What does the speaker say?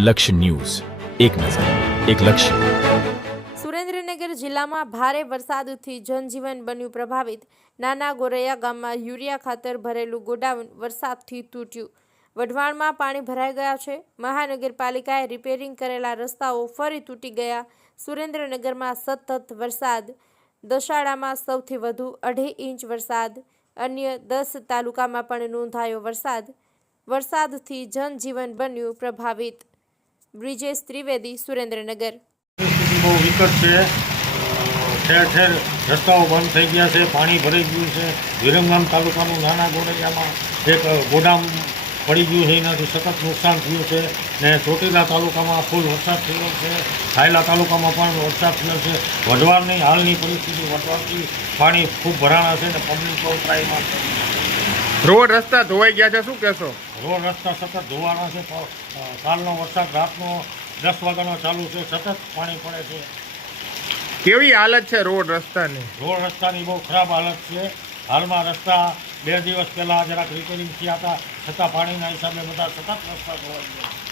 લક્ષ્ય ન્યૂઝ, એક નજર, એક લક્ષ્ય. સુરેન્દ્રનગર જિલ્લામાં ભારે વરસાદથી જનજીવન બન્યું પ્રભાવિત. નાના ગોરૈયા ગામમાં યુરિયા ખાતર ભરેલું ગોડાઉન વરસાદથી તૂટ્યું. વઢવાણમાં પાણી ભરાઈ ગયા છે. મહાનગરપાલિકાએ રિપેરિંગ કરેલા રસ્તાઓ ફરી તૂટી ગયા. સુરેન્દ્રનગરમાં સતત વરસાદ. દશાડામાં સૌથી વધુ 2.5 ઇંચ વરસાદ. અન્ય 10 તાલુકામાં પણ નોંધાયો વરસાદ. વરસાદથી જનજીવન બન્યું પ્રભાવિત. બ્રિજેશ ત્રિવેદી, સુરેન્દ્રનગર. પરિસ્થિતિ બહુ વિકટ છે. ઠેર ઠેર રસ્તાઓ બંધ થઈ ગયા છે, પાણી ભરાઈ ગયું છે. વિરમગામ તાલુકાનું નાના ગોરૈયામાં એક ગોડાઉન પડી ગયું છે, એનાથી સતત નુકસાન થયું છે. ને ચોટીલા તાલુકામાં ફૂલ વરસાદ થયો છે. ખાયલા તાલુકામાં પણ વરસાદ થયો છે. વઢવાણની હાલની પરિસ્થિતિ, વઢવાણથી પાણી ખૂબ ભરાણા છે ને પબ્લિક બહુ ત્રાહીમામ છે. રોડ રસ્તા ધોવાઈ ગયા છે, શું કહેશો? રોડ રસ્તા સતત ધોવાણા છે. કાલનો વરસાદ રાતનો 10 વાગ્યાનો ચાલુ છે, સતત પાણી પડે છે. કેવી હાલત છે રોડ રસ્તાની? રોડ રસ્તાની બહુ ખરાબ હાલત છે. હાલમાં રસ્તા 2 દિવસ પહેલાં જરાક રિપેરિંગ થયા હતા, છતાં પાણીના હિસાબે બધા સતત રસ્તા ધોવાઈ ગયા.